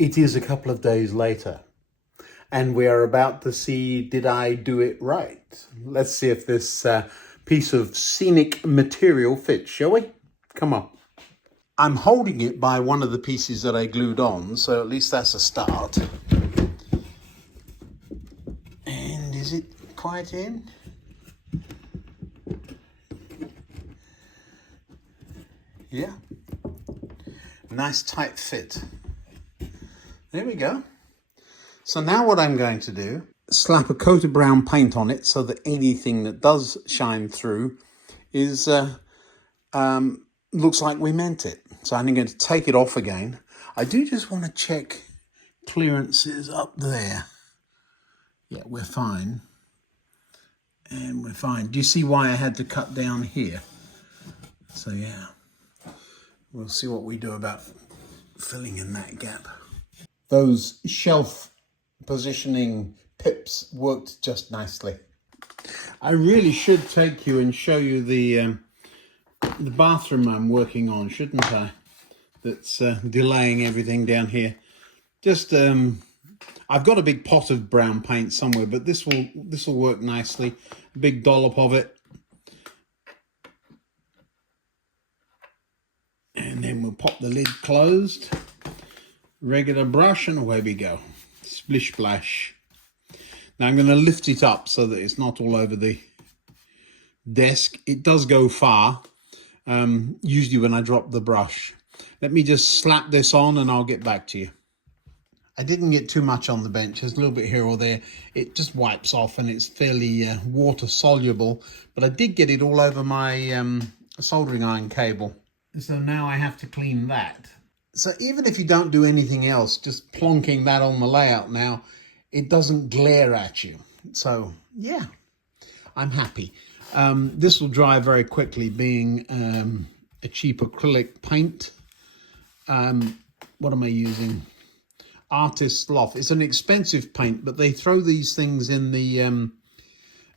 It is a couple of days later, and we are about to see, did I do it right? Let's see if this piece of scenic material fits, shall we? Come on. I'm holding it by one of the pieces that I glued on, so at least that's a start. And is it quite in? Yeah. Nice tight fit. There we go. So now what I'm going to do, slap a coat of brown paint on it so that anything that does shine through is looks like we meant it. So I'm going to take it off again. I do just want to check clearances up there. Yeah, we're fine. And we're fine. Do you see why I had to cut down here? So yeah, we'll see what we do about filling in that gap. Those shelf positioning pips worked just nicely. I really should take you and show you the bathroom I'm working on, shouldn't I? That's delaying everything down here. Just I've got a big pot of brown paint somewhere, but this will work nicely. A big dollop of it, and then we'll pop the lid closed. Regular brush, and away we go. Splish splash. Now I'm going to lift it up so that it's not all over the desk. It does go far, usually when I drop the brush. Let me just slap this on and I'll get back to you. I didn't get too much on the bench. There's a little bit here or there. It just wipes off and it's fairly water soluble, but I did get it all over my soldering iron cable. So now I have to clean that. So even if you don't do anything else, just plonking that on the layout now, it doesn't glare at you. So yeah, I'm happy. This will dry very quickly, being a cheap acrylic paint. What am I using? Artist Loft. It's an expensive paint, but they throw these things in the $1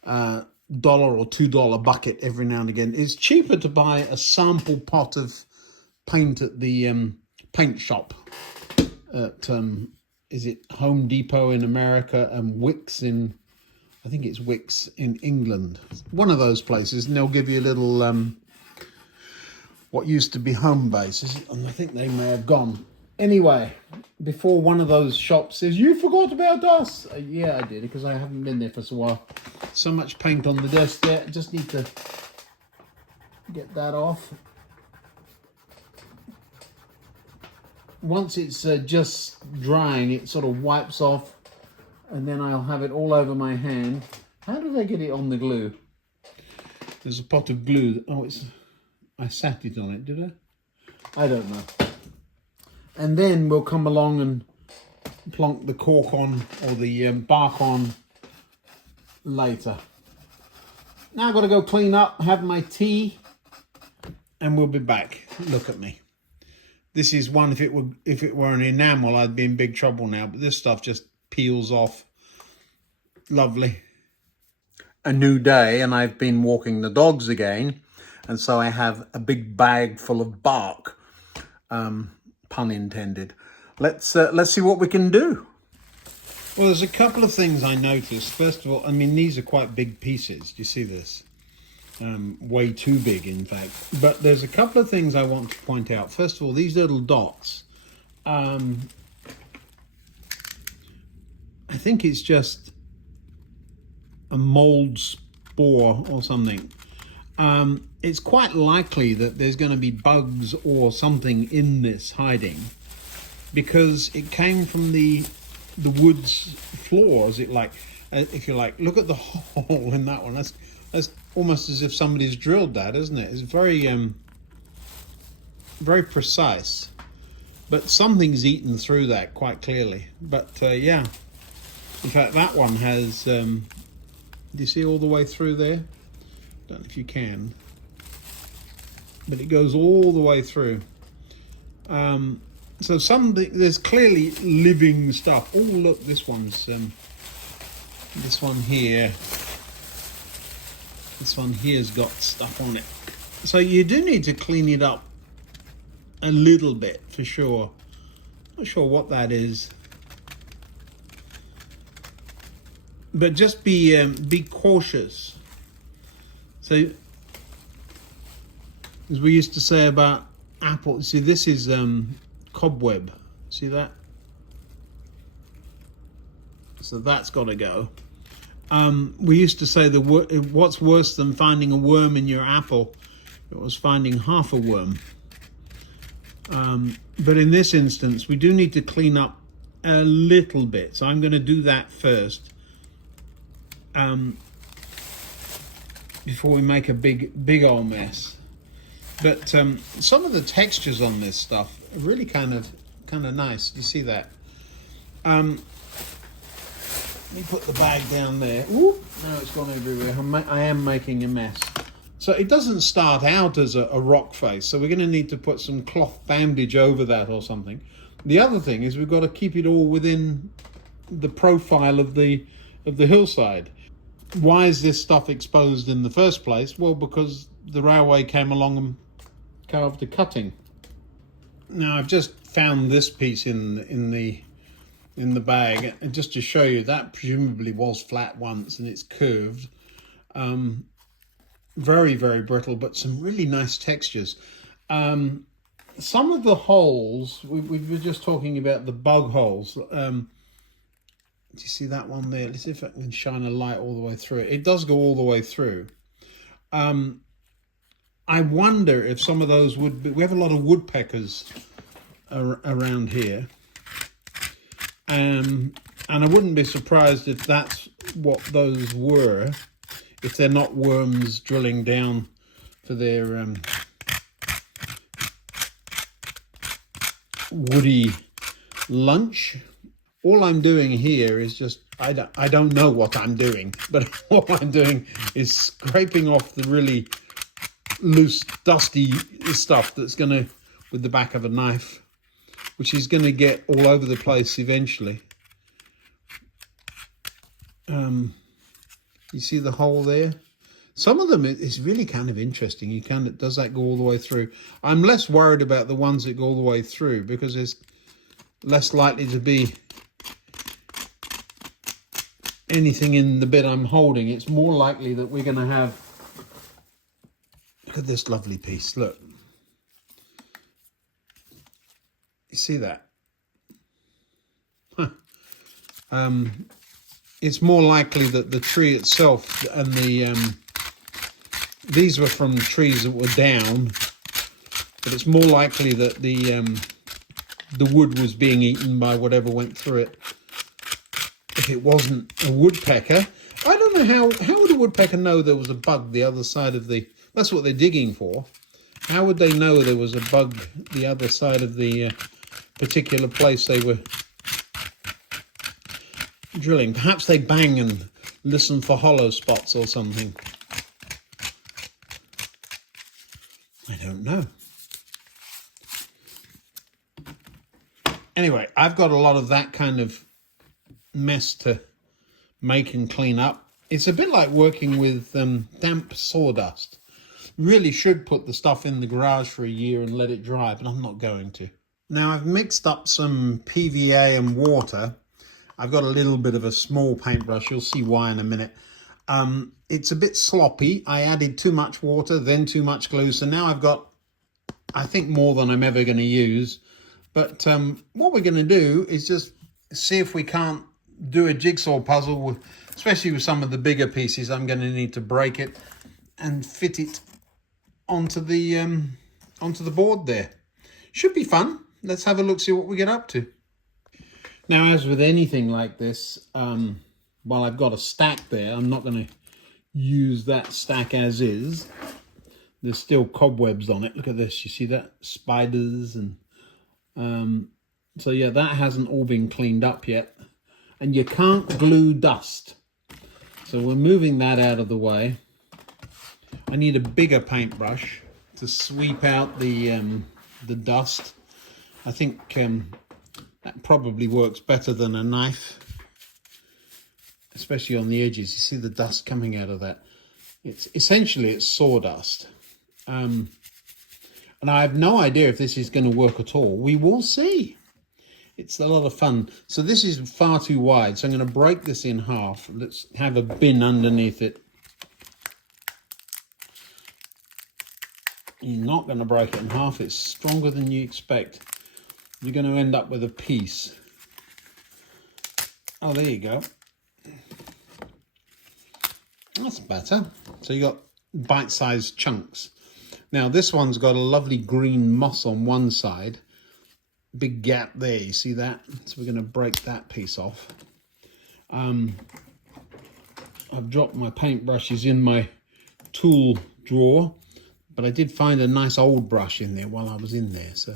or $2 bucket every now and again. It's cheaper to buy a sample pot of paint at the paint shop at is it Home Depot in America and Wicks in, I think it's Wicks in England, one of those places, and they'll give you a little what used to be Home Base, and I think they may have gone. Anyway, before one of those shops says, "You forgot about us." Yeah, I did, because I haven't been there for so while. So much paint on the desk there. I just need to get that off. Once it's just drying, it sort of wipes off, and then I'll have it all over my hand. How did I get it on the glue? There's a pot of glue. Oh, I sat it on it, did I? I don't know. And then we'll come along and plonk the cork on, or the bark on, later. Now I've got to go clean up, have my tea, and we'll be back. Look at me. This is one, if it were an enamel, I'd be in big trouble now, but this stuff just peels off. Lovely. A new day, and I've been walking the dogs again, and so I have a big bag full of bark. Pun intended. Let's see what we can do. Well, there's a couple of things I noticed. First of all, I mean, these are quite big pieces. Do you see this? Way too big, in fact. But there's a couple of things I want to point out. First of all, these little dots. I think it's just a mold spore or something. It's quite likely that there's going to be bugs or something in this hiding, because it came from the wood's floors. It like, if you like, look at the hole in that one. That's almost as if somebody's drilled that, isn't it? It's very very precise, but something's eaten through that quite clearly. But yeah, in fact that one has, do you see all the way through there? Don't know if you can, but it goes all the way through. So there's clearly living stuff. Oh look, this one's this one here's got stuff on it. So you do need to clean it up a little bit for sure. Not sure what that is, but just be cautious. So, as we used to say about apple, see, this is cobweb. See that? So that's got to go. We used to say what's worse than finding a worm in your apple? It was finding half a worm. But in this instance, we do need to clean up a little bit. So I'm going to do that first before we make a big old mess. But some of the textures on this stuff are really kind of nice. Do you see that? Let me put the bag down there. Ooh, now it's gone everywhere. I am making a mess. So it doesn't start out as a rock face, so we're going to need to put some cloth bandage over that or something. The other thing is we've got to keep it all within the profile of the hillside. Why is this stuff exposed in the first place? Well, because the railway came along and carved a cutting. Now I've just found this piece in the bag, and just to show you, that presumably was flat once and it's curved. Very, very brittle, but some really nice textures. Some of the holes, we were just talking about the bug holes. Do you see that one there? Let's see if I can shine a light all the way through it. It does go all the way through. I wonder if some of those would be, we have a lot of woodpeckers around here. And I wouldn't be surprised if that's what those were, if they're not worms drilling down for their woody lunch. All I'm doing here is just, I don't know what I'm doing, but all I'm doing is scraping off the really loose, dusty stuff that's going to, with the back of a knife, which is going to get all over the place eventually. You see the hole there? Some of them is really kind of interesting. Does that go all the way through? I'm less worried about the ones that go all the way through because there's less likely to be anything in the bit I'm holding. It's more likely that we're going to have, look at this lovely piece, look. You see that? Huh. It's more likely that the tree itself and these were from trees that were down, but it's more likely that the wood was being eaten by whatever went through it. If it wasn't a woodpecker, I don't know how would a woodpecker know there was a bug the other side of the, that's what they're digging for. How would they know there was a bug the other side of the particular place they were drilling? Perhaps they bang and listen for hollow spots or something. I don't know. Anyway, I've got a lot of that kind of mess to make and clean up. It's a bit like working with damp sawdust. Really should put the stuff in the garage for a year and let it dry, but I'm not going to. Now I've mixed up some PVA and water. I've got a little bit of a small paintbrush. You'll see why in a minute. It's a bit sloppy. I added too much water, then too much glue. So now I've got, I think, more than I'm ever going to use. But what we're going to do is just see if we can't do a jigsaw puzzle, especially with some of the bigger pieces. I'm going to need to break it and fit it onto the board there. Should be fun. Let's have a look, see what we get up to. Now, as with anything like this, while I've got a stack there, I'm not going to use that stack as is. There's still cobwebs on it. Look at this. You see that? Spiders and so yeah, that hasn't all been cleaned up yet. And you can't glue dust. So we're moving that out of the way. I need a bigger paintbrush to sweep out the dust. I think that probably works better than a knife, especially on the edges. You see the dust coming out of that. It's essentially sawdust. And I have no idea if this is going to work at all. We will see. It's a lot of fun. So this is far too wide, so I'm going to break this in half. Let's have a bin underneath it. You're not going to break it in half. It's stronger than you expect. You're going to end up with a piece. Oh, there you go. That's better. So you got bite-sized chunks. Now this one's got a lovely green moss on one side. Big gap there, you see that? So we're going to break that piece off. I've dropped my paintbrushes in my tool drawer, but I did find a nice old brush in there while I was in there. So,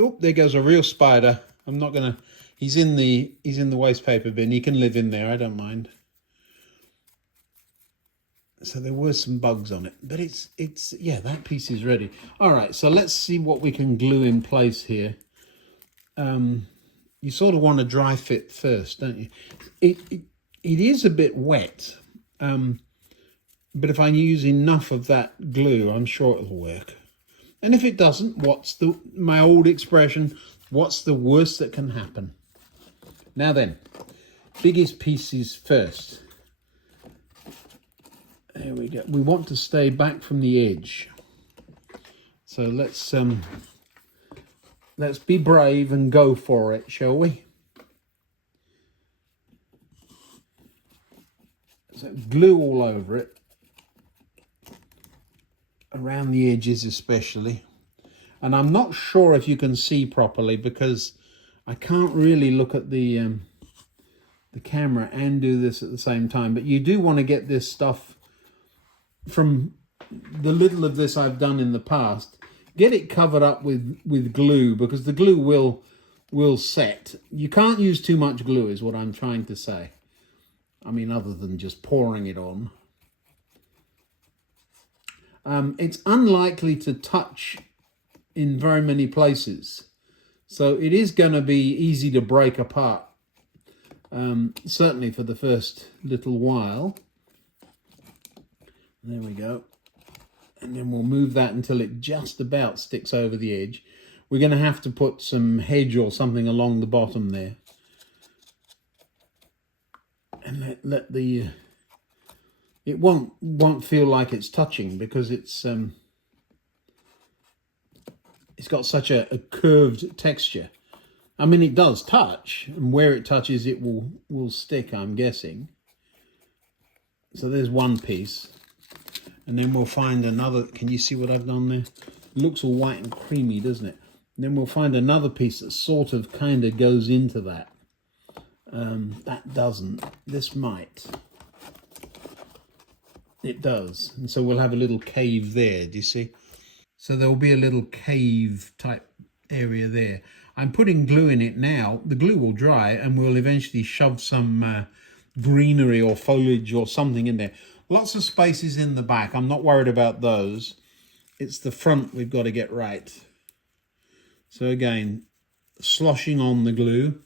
oh, there goes a real spider. I'm not gonna. He's in the waste paper bin. He can live in there. I don't mind. So there were some bugs on it, but it's yeah, that piece is ready. All right, so let's see what we can glue in place here. You sort of want to dry fit first, don't you? It is a bit wet, but if I use enough of that glue, I'm sure it'll work. And if it doesn't, my old expression, what's the worst that can happen? Now then, biggest pieces first. There we go. We want to stay back from the edge. So let's be brave and go for it, shall we? So glue all over it, around the edges especially. And I'm not sure if you can see properly because I can't really look at the camera and do this at the same time. But you do want to get this stuff, from the little of this I've done in the past, get it covered up with glue, because the glue will set. You can't use too much glue is what I'm trying to say. I mean, other than just pouring it on. It's unlikely to touch in very many places, so it is going to be easy to break apart, certainly for the first little while. There we go. And then we'll move that until it just about sticks over the edge. We're going to have to put some hedge or something along the bottom there. And let the... it won't feel like it's touching, because it's got such a curved texture. I mean, it does touch, and where it touches it will stick, I'm guessing. So there's one piece. And then we'll find another. Can you see what I've done there? It looks all white and creamy, doesn't it? And then we'll find another piece that sort of kind of goes into that. That doesn't. This might. It does. And so we'll have a little cave there, do you see? So there will be a little cave type area there. I'm putting glue in it now. The glue will dry and we'll eventually shove some greenery or foliage or something in there. Lots of spaces in the back. I'm not worried about those. It's the front we've got to get right. So again, sloshing on the glue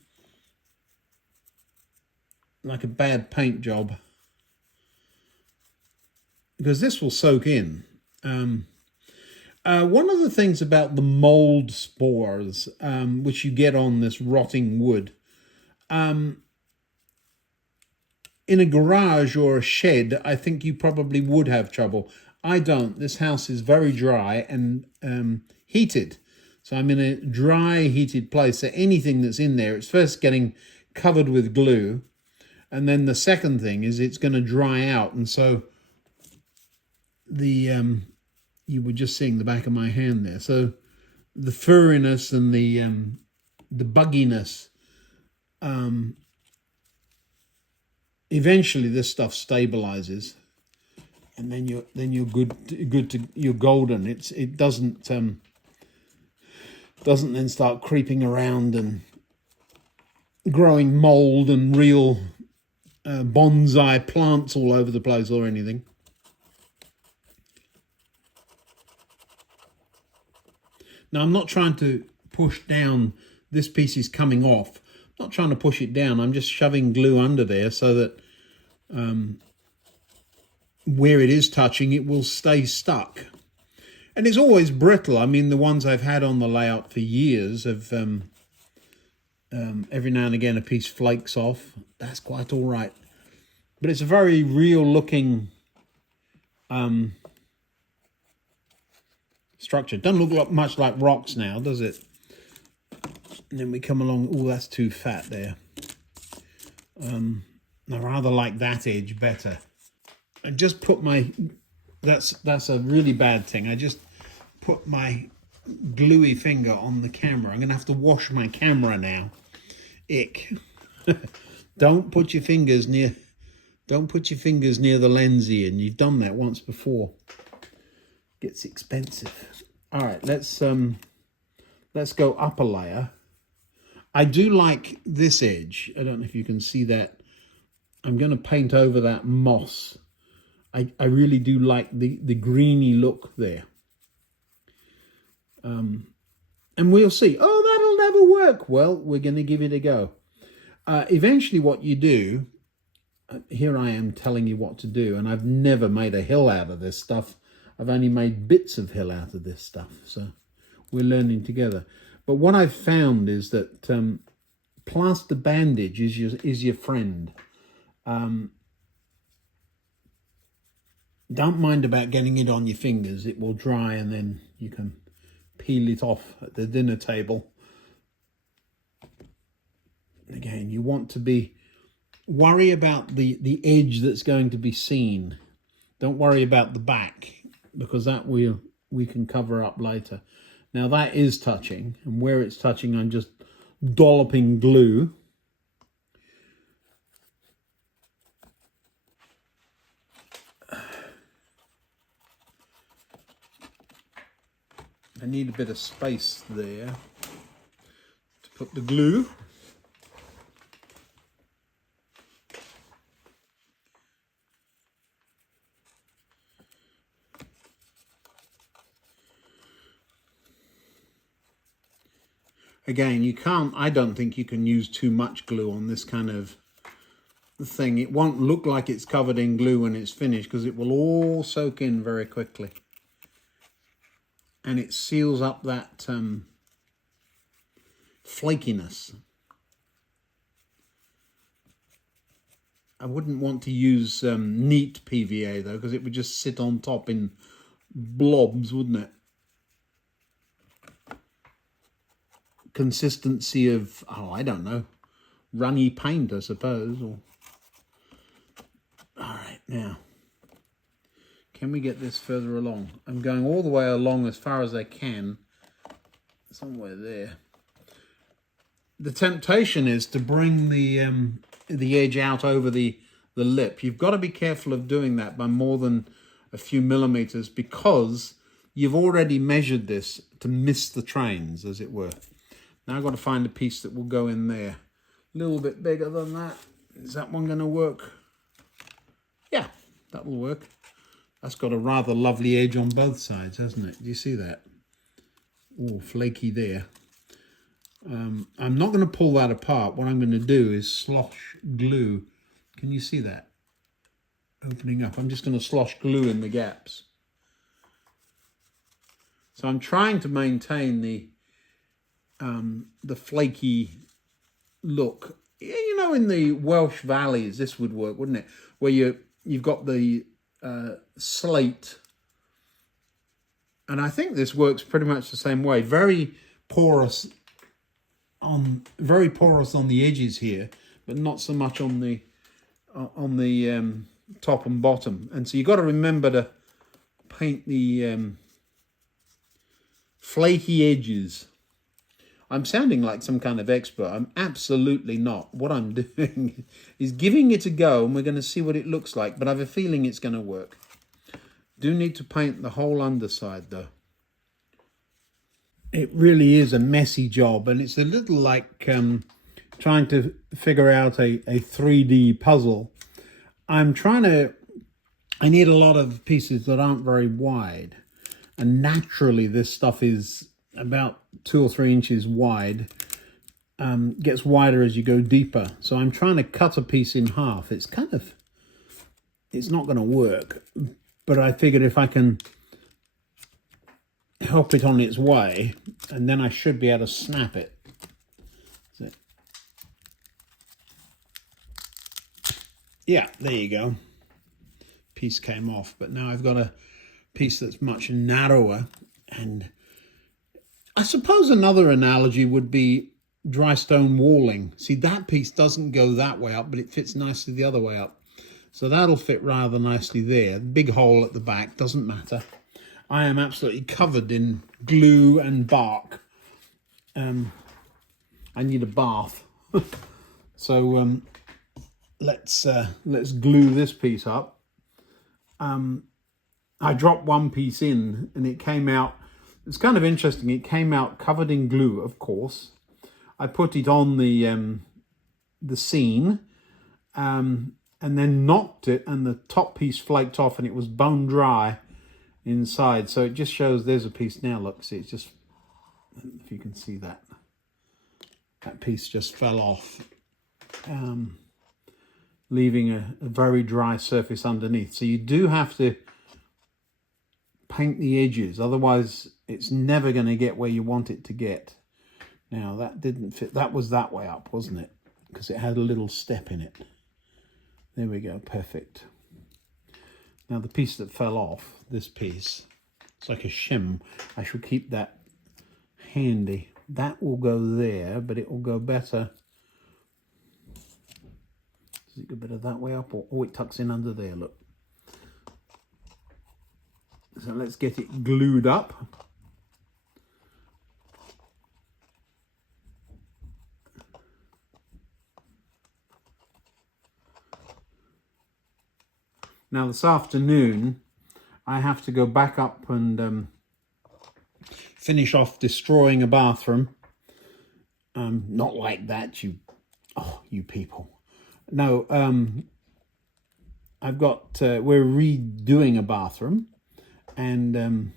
like a bad paint job, because this will soak in. One of the things about the mold spores, which you get on this rotting wood, in a garage or a shed, I think you probably would have trouble. I don't. This house is very dry and heated. So I'm in a dry, heated place. So anything that's in there, it's first getting covered with glue. And then the second thing is it's going to dry out. And so the you were just seeing the back of my hand there. So the furriness and the bugginess, eventually this stuff stabilizes, and then you're good to you're golden. It doesn't then start creeping around and growing mold and real bonsai plants all over the place or anything. Now I'm not trying to push down. This piece is coming off. I'm not trying to push it down. I'm just shoving glue under there so that where it is touching, it will stay stuck. And it's always brittle. I mean, the ones I've had on the layout for years have every now and again a piece flakes off. That's quite all right. But it's a very real looking structure. Doesn't look much like rocks now, does it? And then we come along. Oh, that's too fat there. I rather like that edge better. I just put my... That's a really bad thing. I just put my gluey finger on the camera. I'm going to have to wash my camera now. Ick. Don't put your fingers near the lens, Ian. You've done that once before. Gets expensive. All right, let's go up a layer. I do like this edge. I don't know if you can see that. I'm going to paint over that moss. I really do like the greeny look there. And we'll see. Oh, that'll never work. Well, we're going to give it a go. Eventually what you do, here I am telling you what to do, and I've never made a hill out of this stuff. I've only made bits of hill out of this stuff, so we're learning together. But what I've found is that plaster bandage is your friend. Don't mind about getting it on your fingers. It will dry and then you can peel it off at the dinner table. Again, you want to worry about the edge that's going to be seen. Don't worry about the back, because that we can cover up later. Now that is touching, and where it's touching I'm just dolloping glue. I need a bit of space there to put the glue. Again, I don't think you can use too much glue on this kind of thing. It won't look like it's covered in glue when it's finished, because it will all soak in very quickly. And it seals up that flakiness. I wouldn't want to use neat PVA though, because it would just sit on top in blobs, wouldn't it? Consistency of, oh, I don't know, runny paint, I suppose. Or... All right, now, can we get this further along? I'm going all the way along as far as I can, somewhere there. The temptation is to bring the edge out over the lip. You've got to be careful of doing that by more than a few millimeters, because you've already measured this to miss the trains, as it were. Now I've got to find a piece that will go in there. A little bit bigger than that. Is that one going to work? Yeah, that will work. That's got a rather lovely edge on both sides, hasn't it? Do you see that? Oh, flaky there. I'm not going to pull that apart. What I'm going to do is slosh glue. Can you see that? Opening up. I'm just going to slosh glue in the gaps. So I'm trying to maintain the flaky look. You know, in the Welsh valleys, this would work, wouldn't it? Where you've got the slate, and I think this works pretty much the same way. Very porous on the edges here, but not so much on the top and bottom. And so you've got to remember to paint the flaky edges. I'm sounding like some kind of expert. I'm absolutely not. What I'm doing is giving it a go, and we're going to see what it looks like, but I have a feeling it's going to work. Do need to paint the whole underside though. It really is a messy job, and it's a little like trying to figure out a 3D puzzle. I need a lot of pieces that aren't very wide, and naturally this stuff is about 2 or 3 inches wide. Gets wider as you go deeper. So I'm trying to cut a piece in half. It's not going to work, but I figured if I can help it on its way, and then I should be able to snap it. So, yeah, there you go. Piece came off, but now I've got a piece that's much narrower. And I suppose another analogy would be dry stone walling. See, that piece doesn't go that way up, but it fits nicely the other way up. So that'll fit rather nicely there. Big hole at the back, doesn't matter. I am absolutely covered in glue and bark. I need a bath. So let's glue this piece up. I dropped one piece in and it came out, it's kind of interesting, it came out covered in glue, of course. I put it on the scene and then knocked it, and the top piece flaked off and it was bone dry inside. So it just shows there's a piece now. Look, see, it's just, if you can see that, that piece just fell off, leaving a very dry surface underneath. So you do have to paint the edges, otherwise it's never going to get where you want it to get. Now that didn't fit, that was that way up, wasn't it? Because it had a little step in it. There we go, perfect. Now the piece that fell off, this piece, it's like a shim. I shall keep that handy. That will go there, but it will go better. Does it go better that way up, or oh, it tucks in under there, look. So let's get it glued up. Now this afternoon, I have to go back up and finish off destroying a bathroom. Not like that, you people. No, I've got, we're redoing a bathroom, and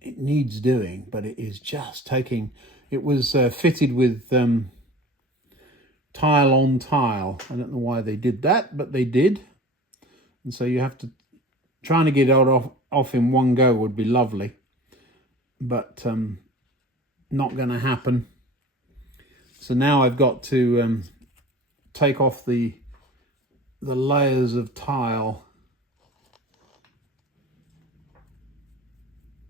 it needs doing, but it is just taking, it was fitted with tile on tile. I don't know why they did that, but they did. And so you have to, trying to get it off in one go would be lovely, but not going to happen. So now I've got to take off the layers of tile,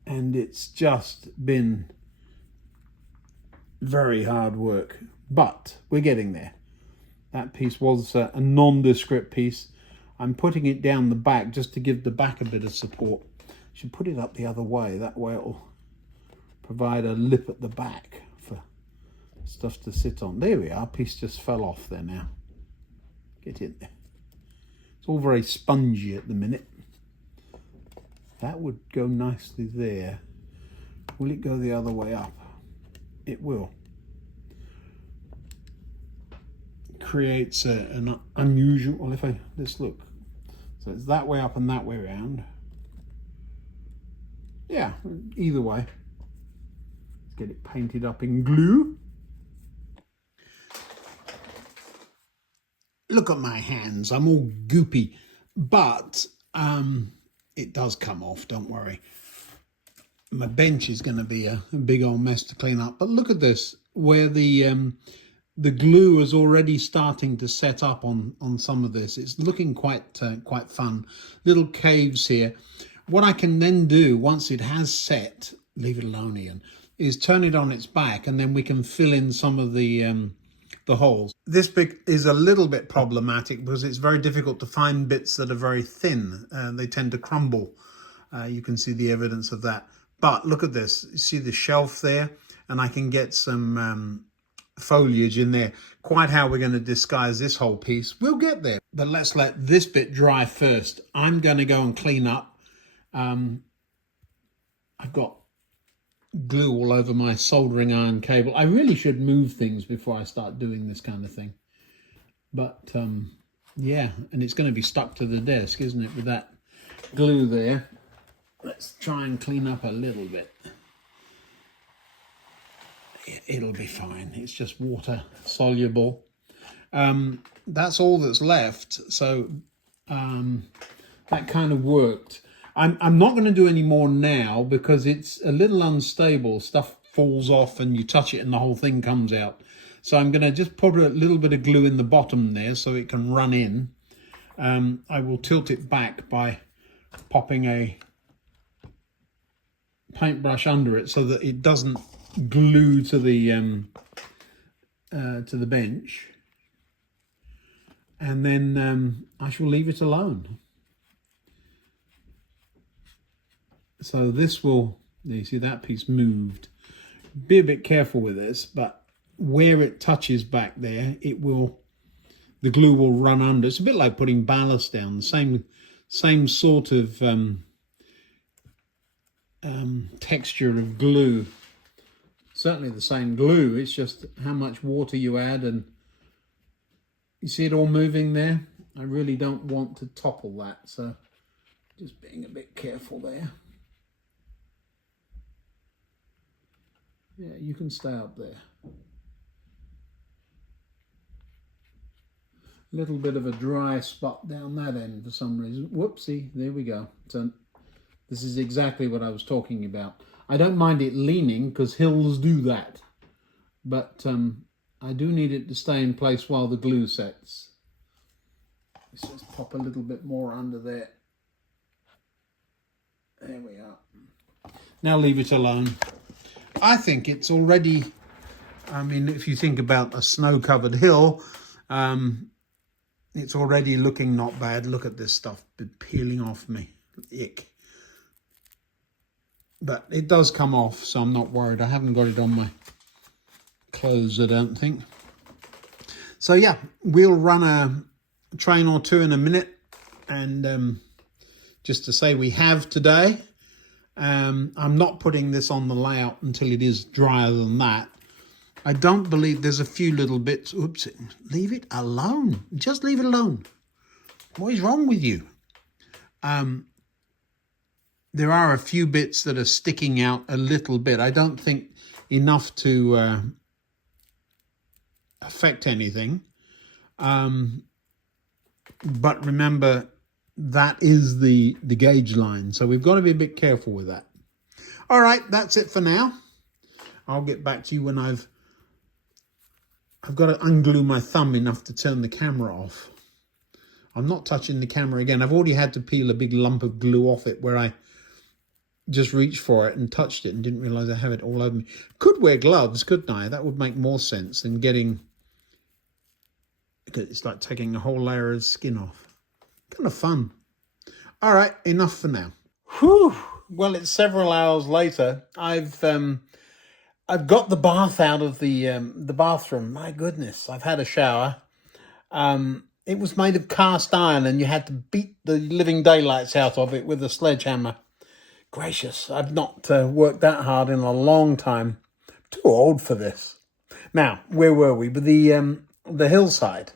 and it's just been very hard work, but we're getting there. That piece was a nondescript piece. I'm putting it down the back just to give the back a bit of support. Should put it up the other way, that way it'll provide a lip at the back for stuff to sit on. There we are, piece just fell off there now. Get in there. It's all very spongy at the minute. That would go nicely there. Will it go the other way up? It will. Creates an unusual, well, if I, let's look. So it's that way up and that way around. Yeah, either way. Let's get it painted up in glue. Look at my hands, I'm all goopy, but it does come off, don't worry. My bench is going to be a big old mess to clean up, but look at this, where the glue is already starting to set up on some of this. It's looking quite fun. Little caves here. What I can then do once it has set, leave it alone, Ian, is turn it on its back, and then we can fill in some of the holes. This bit is a little bit problematic because it's very difficult to find bits that are very thin. They tend to crumble. You can see the evidence of that. But look at this. You see the shelf there? And I can get some foliage in there. Quite how we're going to disguise this whole piece, we'll get there. But let's let this bit dry first. I'm going to go and clean up. I've got glue all over my soldering iron cable. I really should move things before I start doing this kind of thing. But yeah, and it's going to be stuck to the desk, isn't it, with that glue there. Let's try and clean up a little bit. It'll be fine. It's just water soluble. That's all that's left. So that kind of worked. I'm not going to do any more now because it's a little unstable. Stuff falls off and you touch it and the whole thing comes out. So I'm going to just put a little bit of glue in the bottom there so it can run in. I will tilt it back by popping a paintbrush under it so that it doesn't glue to the bench. And then I shall leave it alone. So this will, you see that piece moved. Be a bit careful with this, but where it touches back there, the glue will run under. It's a bit like putting ballast down, the same sort of texture of glue. Certainly the same glue, it's just how much water you add, and you see it all moving there? I really don't want to topple that, so just being a bit careful there. Yeah, you can stay up there. A little bit of a dry spot down that end for some reason. Whoopsie, there we go. So this is exactly what I was talking about. I don't mind it leaning because hills do that. But I do need it to stay in place while the glue sets. Let's just pop a little bit more under there. There we are. Now leave it alone. I think it's already, I mean, if you think about a snow-covered hill, it's already looking not bad. Look at this stuff peeling off me. Ick. But it does come off, so I'm not worried. I haven't got it on my clothes, I don't think. So yeah, we'll run a train or two in a minute. And just to say we have today. I'm not putting this on the layout until it is drier than that. I don't believe there's a few little bits. Oops, leave it alone. Just leave it alone. What is wrong with you? There are a few bits that are sticking out a little bit. I don't think enough to affect anything. But remember, that is the gauge line. So we've got to be a bit careful with that. All right, that's it for now. I'll get back to you when I've got to unglue my thumb enough to turn the camera off. I'm not touching the camera again. I've already had to peel a big lump of glue off it where I just reached for it and touched it and didn't realize I have it all over me. Could wear gloves, couldn't I? That would make more sense than getting... It's like taking a whole layer of skin off. Kind of fun. All right, enough for now. Whew. Well, it's several hours later. I've got the bath out of the bathroom. My goodness, I've had a shower. It was made of cast iron, and you had to beat the living daylights out of it with a sledgehammer. Gracious, I've not worked that hard in a long time. Too old for this. Now, where were we? With the hillside.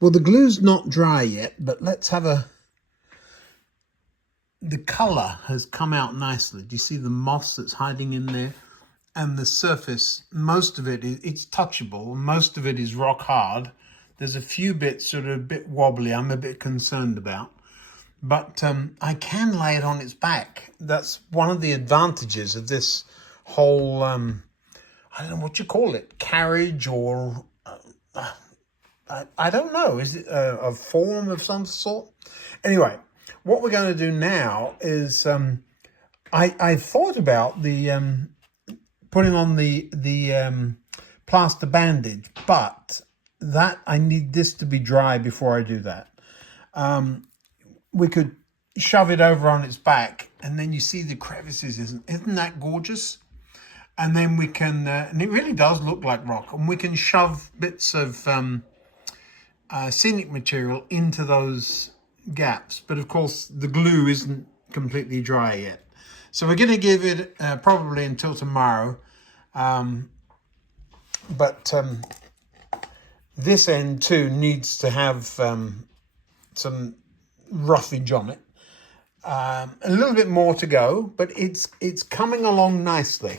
Well, the glue's not dry yet, but let's have a... The colour has come out nicely. Do you see the moss that's hiding in there? And the surface, most of it, it's touchable. Most of it is rock hard. There's a few bits that are a bit wobbly I'm a bit concerned about. But I can lay it on its back. That's one of the advantages of this whole, I don't know what you call it, carriage or... I don't know. Is it a form of some sort? Anyway, what we're going to do now is I thought about the putting on the plaster bandage, but that I need this to be dry before I do that. We could shove it over on its back, and then you see the crevices. Isn't that gorgeous? And then we can, and it really does look like rock, and we can shove bits of scenic material into those gaps. But of course the glue isn't completely dry yet, so we're going to give it probably until tomorrow. But this end too needs to have some roughage on it. A little bit more to go, but it's coming along nicely.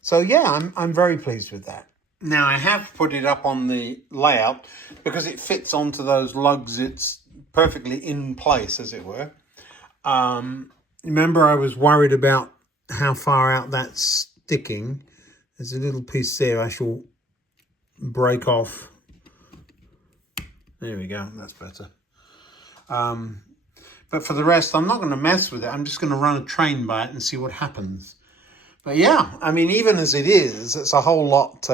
So yeah, I'm very pleased with that. Now I have put it up on the layout because it fits onto those lugs. It's perfectly in place, as it were. Remember, I was worried about how far out that's sticking. There's a little piece there I shall break off. There we go, that's better. But for the rest, I'm not going to mess with it. I'm just going to run a train by it and see what happens. But yeah, I mean, even as it is, it's a whole lot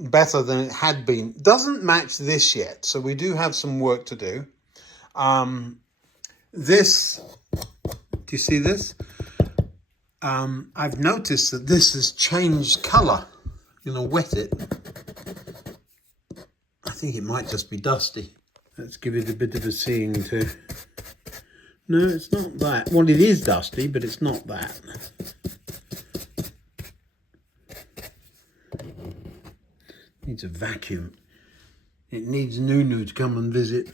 better than it had been. Doesn't match this yet, so we do have some work to do. This, do you see this? I've noticed that this has changed colour. I'm going to wet it. I think it might just be dusty. Let's give it a bit of a seeing too. No, it's not that. Well, it is dusty, but it's not that. Needs a vacuum. It needs Nunu to come and visit.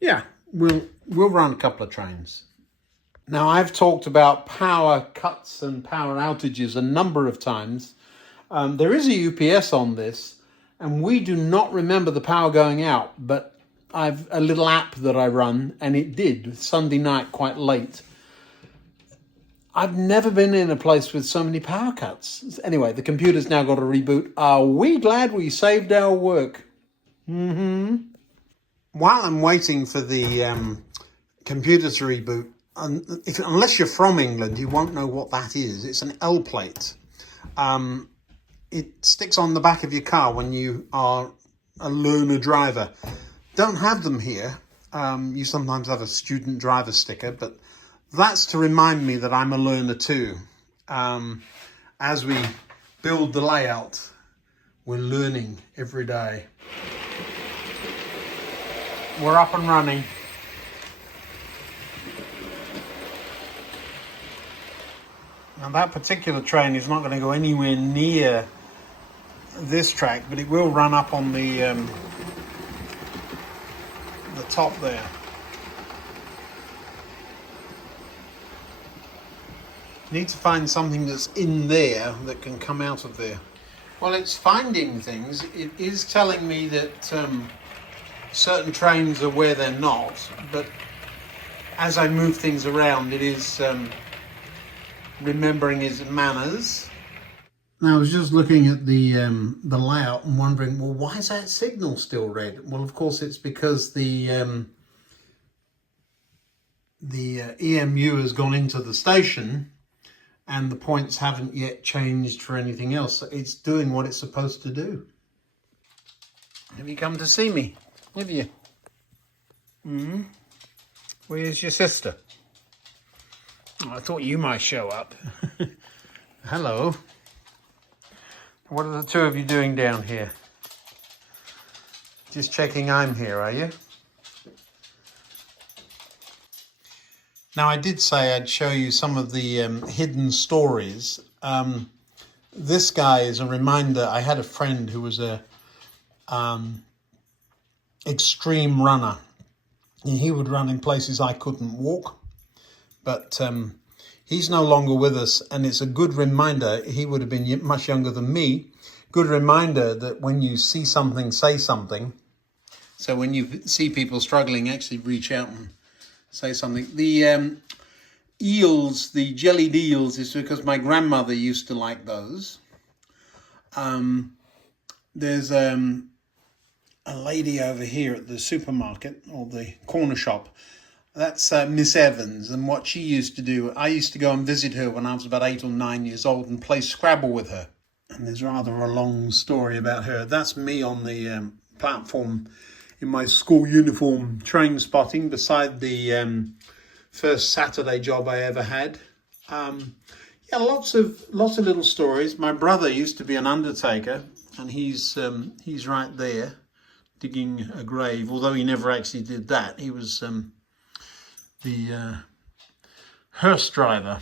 Yeah, we'll run a couple of trains. Now, I've talked about power cuts and power outages a number of times. There is a UPS on this, and we do not remember the power going out, but I've a little app that I run, and it did Sunday night quite late. I've never been in a place with so many power cuts. Anyway, the computer's now got a reboot. Are we glad we saved our work? While I'm waiting for the computer to reboot, unless you're from England, you won't know what that is. It's an L plate. It sticks on the back of your car when you are a learner driver. Don't have them here. You sometimes have a student driver sticker, but that's to remind me that I'm a learner too. As we build the layout, we're learning every day. We're up and running. Now that particular train is not going to go anywhere near this track, but it will run up on the top there. Need to find something that's in there that can come out of there. Well, it's finding things. It is telling me that certain trains are where they're not, but as I move things around, it is remembering his manners. Now, I was just looking at the layout and wondering, well, why is that signal still red? Well, of course, it's because the EMU has gone into the station, and the points haven't yet changed for anything else. It's doing what it's supposed to do. Have you come to see me? Have you? Where's your sister? Oh, I thought you might show up. Hello. What are the two of you doing down here? Just checking I'm here, are you? Now, I did say I'd show you some of the hidden stories. This guy is a reminder. I had a friend who was a extreme runner. And he would run in places I couldn't walk. But he's no longer with us, and it's a good reminder. He would have been much younger than me. Good reminder that when you see something, say something. So when you see people struggling, actually reach out and say something. The eels, the jellied eels, is because my grandmother used to like those. There's a lady over here at the supermarket or the corner shop. That's Miss Evans, and what she used to do, I used to go and visit her when I was about 8 or 9 years old and play Scrabble with her. And there's rather a long story about her. That's me on the platform in my school uniform train spotting beside the first Saturday job I ever had. Yeah, lots of little stories. My brother used to be an undertaker, and he's right there digging a grave, although he never actually did that. He was the hearse driver.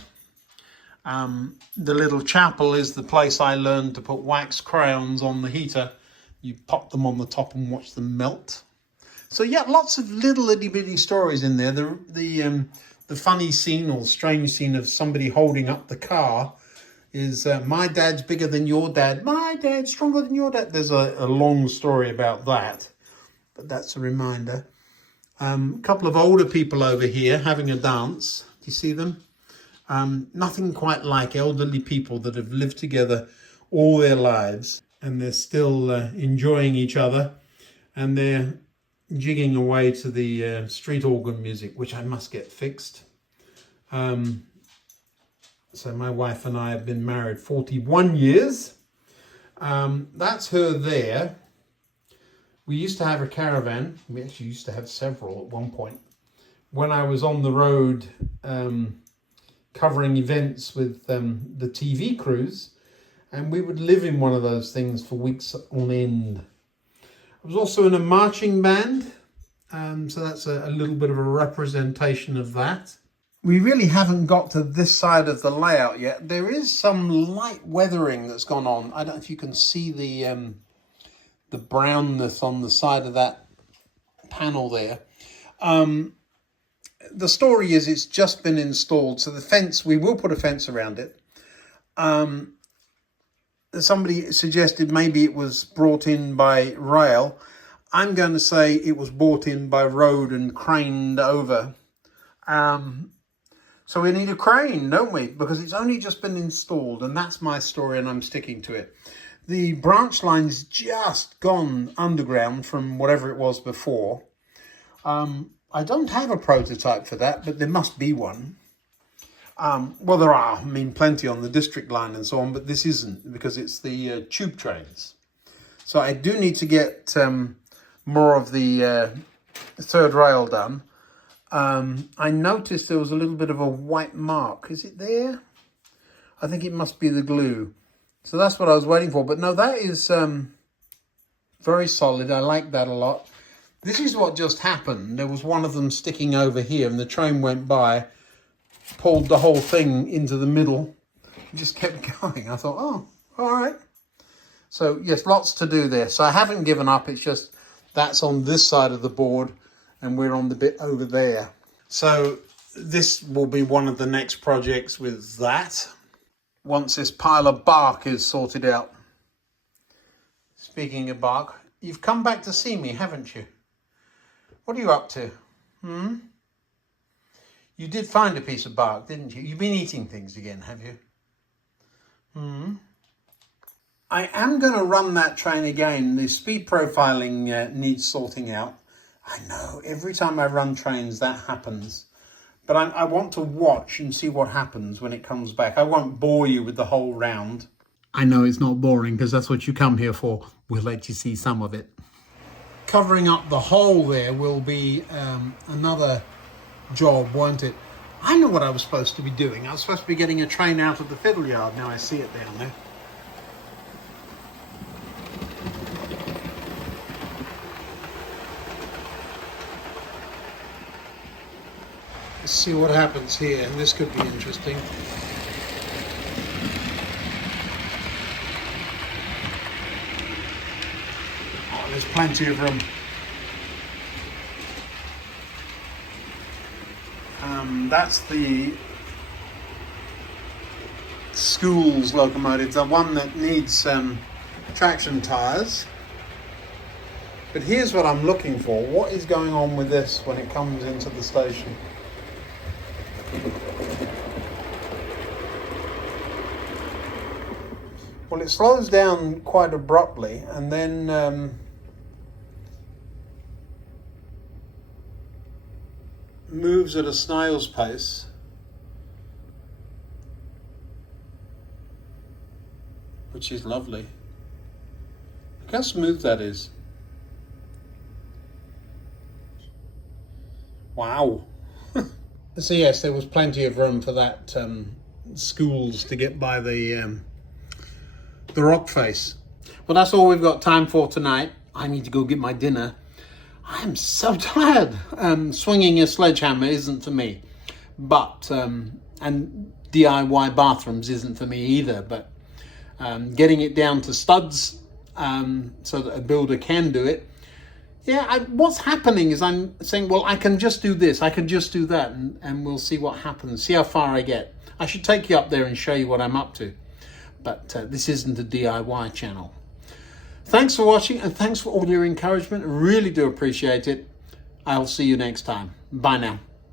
The little chapel is the place I learned to put wax crayons on the heater. You pop them on the top and watch them melt. So yeah, lots of little itty bitty stories in there. The funny scene or strange scene of somebody holding up the car is my dad's bigger than your dad. My dad's stronger than your dad. There's a long story about that, but that's a reminder. A couple of older people over here having a dance. Do you see them? Nothing quite like elderly people that have lived together all their lives and they're still enjoying each other, and they're jigging away to the street organ music, which I must get fixed. So my wife and I have been married 41 years. That's her there. We used to have a caravan. We actually used to have several at one point. When I was on the road covering events with the TV crews, and we would live in one of those things for weeks on end. I was also in a marching band, so that's a little bit of a representation of that. We really haven't got to this side of the layout yet. There is some light weathering that's gone on. I don't know if you can see the brownness on the side of that panel there. The story is it's just been installed, so the fence, we will put a fence around it. Somebody suggested maybe it was brought in by rail. I'm going to say it was brought in by road and craned over. So we need a crane, don't we? Because it's only just been installed, and that's my story and I'm sticking to it. The branch line's just gone underground from whatever it was before. I don't have a prototype for that, but there must be one. Well, there are, I mean, plenty on the district line and so on, but this isn't because it's the tube trains. So I do need to get more of the third rail done. I noticed there was a little bit of a white mark. Is it there? I think it must be the glue. So that's what I was waiting for. But no, that is very solid. I like that a lot. This is what just happened. There was one of them sticking over here and the train went by, pulled the whole thing into the middle, and just kept going. I thought, oh, all right. So yes, lots to do there. So I haven't given up. It's just that's on this side of the board and we're on the bit over there. So this will be one of the next projects with that, once this pile of bark is sorted out. Speaking of bark, you've come back to see me, haven't you? What are you up to? You did find a piece of bark, didn't you? You've been eating things again, have you? I am going to run that train again. The speed profiling needs sorting out. I know, every time I run trains that happens. But I want to watch and see what happens when it comes back. I won't bore you with the whole round. I know it's not boring because that's what you come here for. We'll let you see some of it. Covering up the hole there will be another job, won't it? I know what I was supposed to be doing. I was supposed to be getting a train out of the fiddle yard. Now I see it down there. Let's see what happens here. This could be interesting. Oh, there's plenty of room. That's the school's locomotive, the one that needs traction tyres. But here's what I'm looking for. What is going on with this when it comes into the station? Well, it slows down quite abruptly and then moves at a snail's pace. Which is lovely. Look how smooth that is. Wow. So yes, there was plenty of room for that schools to get by the rock face. Well, that's all we've got time for tonight. I need to go get my dinner. I am so tired. Swinging a sledgehammer isn't for me, but and DIY bathrooms isn't for me either. But getting it down to studs so that a builder can do it. Yeah, what's happening is I'm saying, well, I can just do this, I can just do that, and we'll see what happens, see how far I get. I should take you up there and show you what I'm up to. But this isn't a DIY channel. Thanks for watching, and thanks for all your encouragement. I really do appreciate it. I'll see you next time. Bye now.